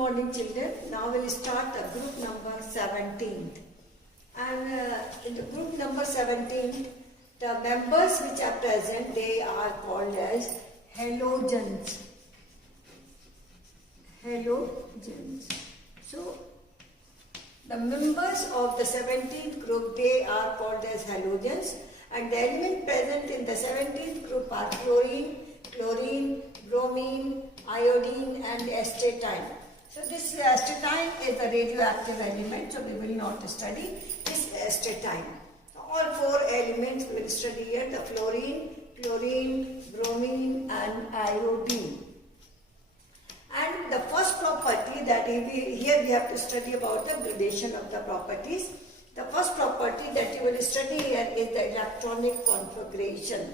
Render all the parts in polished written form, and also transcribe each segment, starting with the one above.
morning children. Now we'll start the group number 17. And in the group number 17, the members which are present, they are called as halogens. Halogens. So, the members of the 17th group, they are called as halogens. And the elements present in the 17th group are fluorine, chlorine, bromine, iodine and astatine. So this astatine is a radioactive element, so we will not study this astatine. All four elements we will study here, the fluorine, chlorine, bromine and iodine. And the first property that here we have to study about the gradation of the properties. The first property that you will study here is the electronic configuration.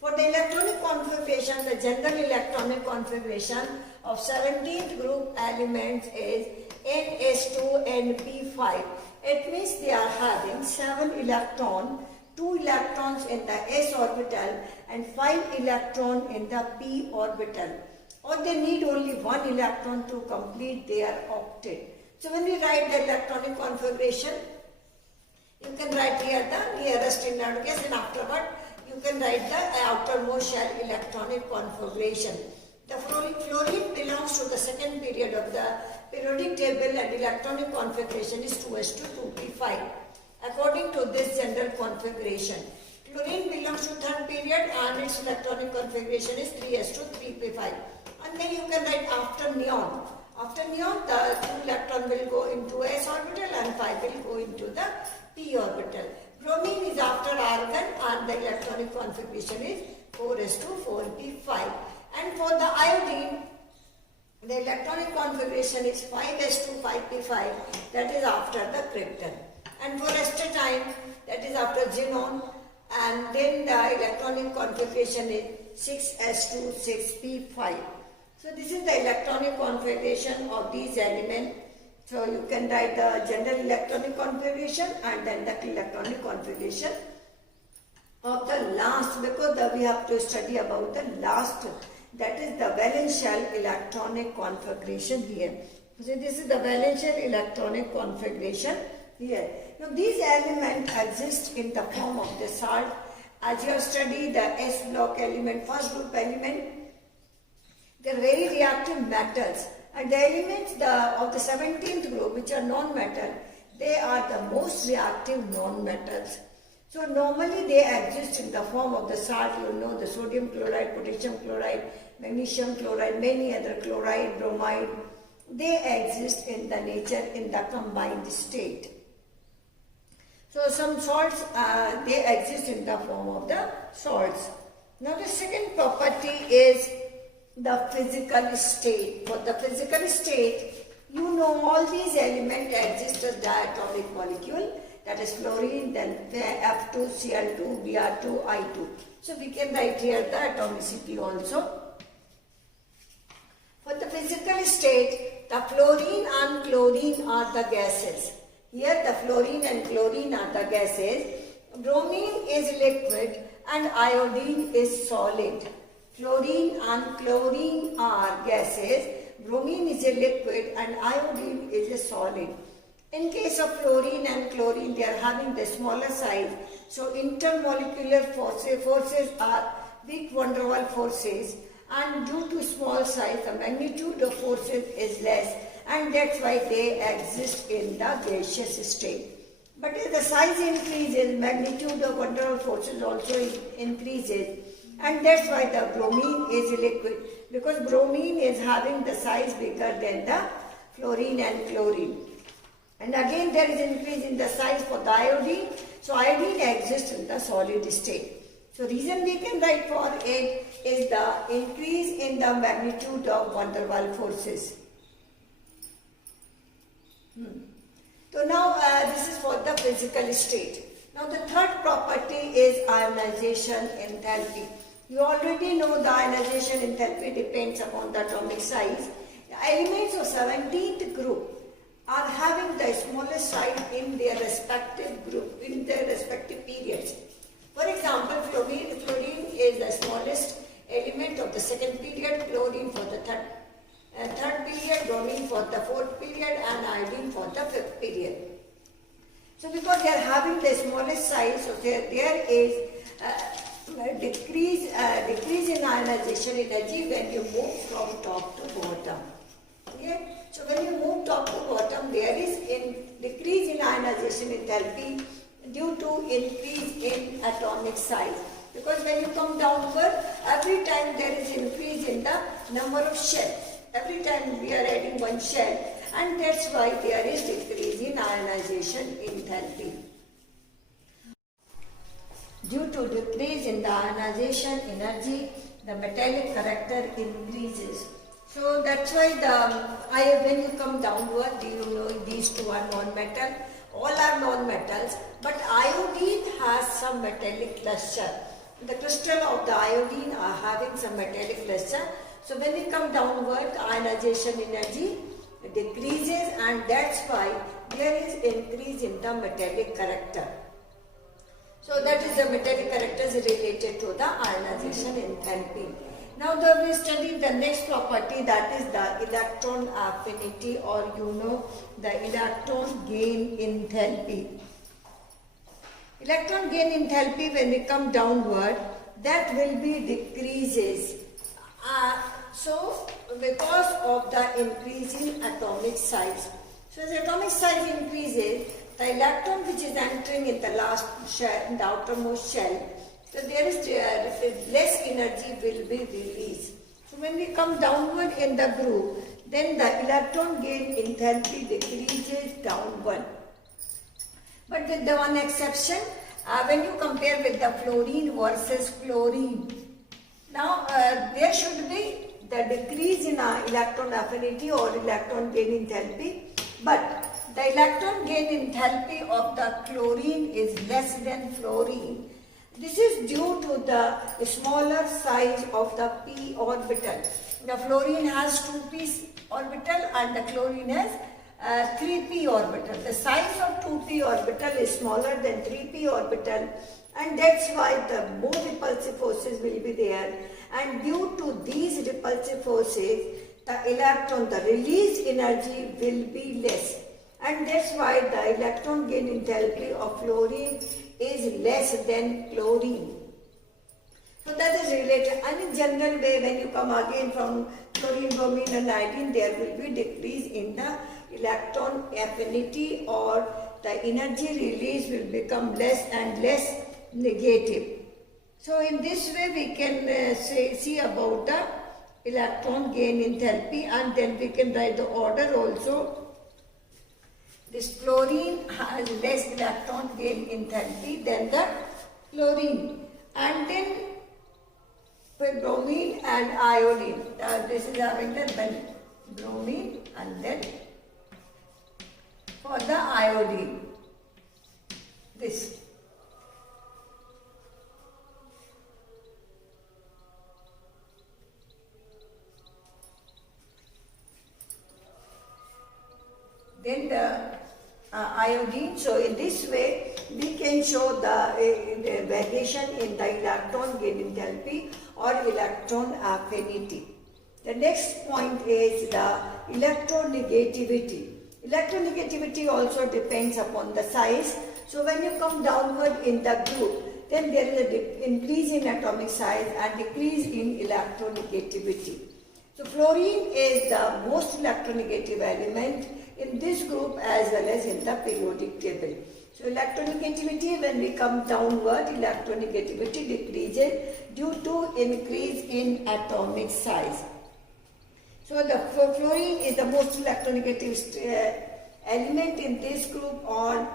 For the electronic configuration, the general electronic configuration of 17th group elements is NS2NP5. It means they are having 7 electrons, 2 electrons in the s orbital and 5 electrons in the p orbital. Or they need only 1 electron to complete their octet. So when we write the electronic configuration, you can write here the nearest inner case and afterward you can write the outermost shell electronic configuration. The fluorine belongs to the second period of the periodic table and electronic configuration is 2s2 2p5 according to this general configuration. Chlorine belongs to third period and its electronic configuration is 3s2 3p5. And then you can write after neon. After neon, the 2 electron will go into s orbital and 5 will go into the p orbital. Bromine is after argon and the electronic configuration is 4s2 4p5. And for the iodine, the electronic configuration is 5s2 5p5, that is after the krypton. And for astatine, that is after xenon, and then the electronic configuration is 6s2 6p5. So this is the electronic configuration of these elements. So you can write the general electronic configuration and then the electronic configuration of the last, because we have to study about the last, that is the valence shell electronic configuration here. So this is the valence shell electronic configuration here. Now these elements exist in the form of the salt. As you have studied the S block element, first group element, they are very reactive metals. And the elements of the 17th group, which are non-metal, they are the most reactive non-metals. So normally they exist in the form of the salt, you know, the sodium chloride, potassium chloride, magnesium chloride, many other chloride, bromide. They exist in the nature in the combined state. So some salts, they exist in the form of the salts. Now the second property is the physical state. For the physical state, you know all these elements exist as diatomic molecule, that is fluorine, then F2, Cl2, Br2, I2. So we can write here the atomicity also. For the physical state, the fluorine and chlorine are the gases. Here the fluorine and chlorine are the gases. Bromine is liquid and iodine is solid. Fluorine and chlorine are gases, bromine is a liquid and iodine is a solid. In case of fluorine and chlorine, they are having the smaller size. So intermolecular forces are weak van der Waals forces, and due to small size, the magnitude of forces is less, and that's why they exist in the gaseous state. But as the size increases, magnitude of van der Waals forces also increases. And that's why the bromine is a liquid, because bromine is having the size bigger than the fluorine and chlorine. And again there is increase in the size for the iodine, so iodine exists in the solid state. So reason we can write for it is the increase in the magnitude of van der Waals forces. So now this is for the physical state. Now the third property is ionization enthalpy. You already know the ionization enthalpy depends upon the atomic size. The elements of 17th group are having the smallest size in their respective group, in their respective periods. For example, fluorine is the smallest element of the second period, chlorine for the third third period, bromine for the fourth period, and iodine for the fifth period. So because they are having the smallest size, so there is decrease in ionization energy when you move from top to bottom. Okay? So when you move top to bottom, there is decrease in ionization enthalpy due to increase in atomic size. Because when you come downward, every time there is increase in the number of shells. Every time we are adding one shell, and that's why there is decrease in ionization enthalpy. Due to decrease in the ionization energy, the metallic character increases. So that's why when you come downward, you know these two are non-metal. All are non-metals, but iodine has some metallic luster. The crystal of the iodine are having some metallic luster. So when we come downward, the ionization energy decreases, and that's why there is increase in the metallic character. So that is the metallic characters related to the ionization enthalpy. Now we study the next property, that is the electron affinity, or the electron gain enthalpy. Electron gain enthalpy, when we come downward, that will be decreases. So because of the increasing atomic size. So as atomic size increases, the electron which is entering in the last shell, in the outermost shell, so there is less energy will be released. So when we come downward in the group, then the electron gain enthalpy decreases downward. But with the one exception, when you compare with the fluorine versus chlorine, now there should be the decrease in electron affinity or electron gain enthalpy, but the electron gain enthalpy of the chlorine is less than fluorine. This is due to the smaller size of the p orbital. The fluorine has 2p orbital and the chlorine has 3p orbital. The size of 2p orbital is smaller than 3p orbital, and that's why the more repulsive forces will be there. And due to these repulsive forces, the released energy will be less. And that's why the electron gain enthalpy of fluorine is less than chlorine. So that is related. And in general way, when you come again from chlorine, bromine and iodine, there will be decrease in the electron affinity, or the energy release will become less and less negative. So in this way we can see about the electron gain enthalpy, and then we can write the order also. This fluorine has less electron gain enthalpy than the chlorine, and then with bromine and iodine. This is having the bromine, and then for the iodine, this. Then the iodine. So in this way we can show the variation in the electron gain enthalpy or electron affinity. The next point is the electronegativity. Electronegativity also depends upon the size. So when you come downward in the group, then there is an increase in atomic size and decrease in electronegativity. So fluorine is the most electronegative element in this group as well as in the periodic table. So electronegativity, when we come downward, electronegativity decreases due to increase in atomic size. So the fluorine is the most electronegative element in this group,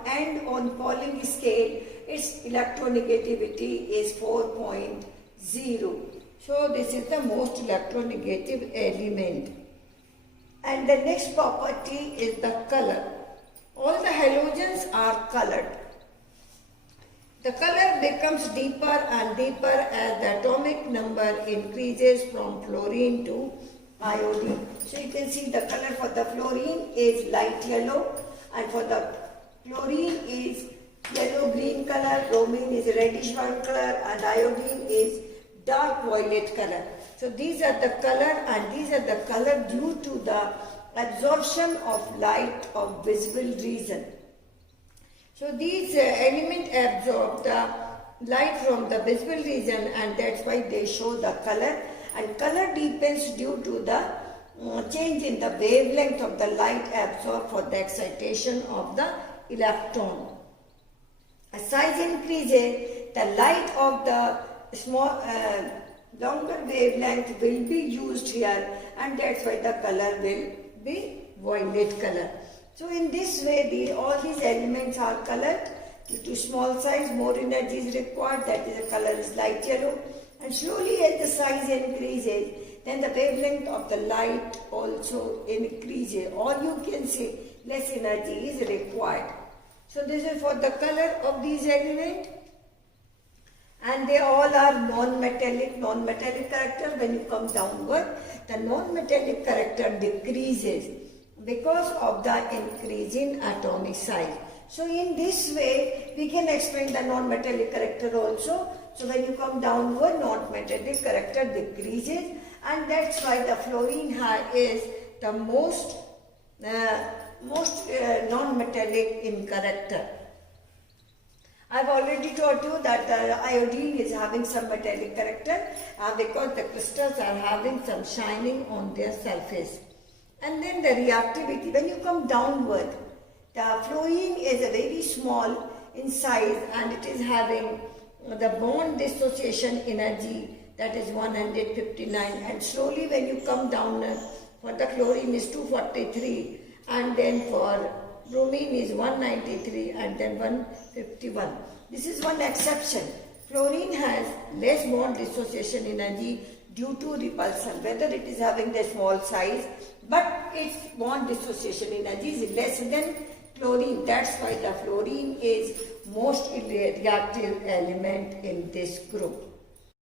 and on Pauling scale, its electronegativity is 4.0. So this is the most electronegative element. And the next property is the color. All the halogens are colored. The color becomes deeper and deeper as the atomic number increases from fluorine to iodine. So you can see the color for the fluorine is light yellow, and for the chlorine is yellow-green color, bromine is reddish-brown color, and iodine is dark violet color. So these are the color, and these are the color due to the absorption of light of visible region. So these elements absorb the light from the visible region, and that's why they show the color. And color deepens due to the change in the wavelength of the light absorbed for the excitation of the electron. As size increases, the light of the longer wavelength will be used here, and that's why the color will be violet color. So in this way, all these elements are colored. Due to small size, more energy is required, that is the color is light yellow. And slowly as the size increases, then the wavelength of the light also increases, or you can say less energy is required. So this is for the color of these elements. And they all are non-metallic character. When you come downward, the non-metallic character decreases because of the increase in atomic size. So in this way, we can explain the non-metallic character also. So when you come downward, non-metallic character decreases, and that's why the fluorine is the most non-metallic in character. I've already told you that the iodine is having some metallic character because the crystals are having some shining on their surface. And then the reactivity, when you come downward, the fluorine is a very small in size, and it is having the bond dissociation energy, that is 159, and slowly when you come down, for the chlorine is 243, and then for bromine is 193, and then 151. This is one exception. Fluorine has less bond dissociation energy due to repulsion, whether it is having the small size, but its bond dissociation energy is less than chlorine. That's why the fluorine is most reactive element in this group.